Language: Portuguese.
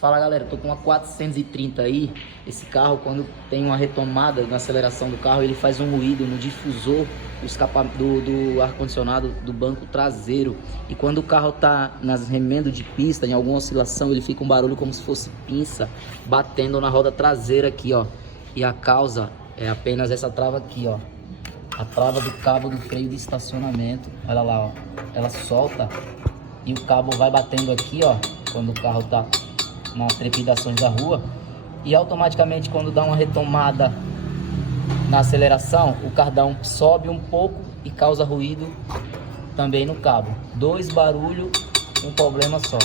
Fala galera, tô com uma 430 aí. Esse carro, quando tem uma retomada na aceleração do carro, ele faz um ruído no difusor do ar-condicionado do banco traseiro. E quando o carro tá nas remendo de pista, em alguma oscilação, ele fica um barulho como se fosse pinça batendo na roda traseira aqui, ó. E a causa é apenas essa trava aqui, ó. A trava do cabo do freio de estacionamento. Olha lá, ó. Ela solta e o cabo vai batendo aqui, ó, quando o carro tá nas trepidações da rua, e automaticamente quando dá uma retomada na aceleração, o cardão sobe um pouco e causa ruído também no cabo. Dois barulhos, um problema só.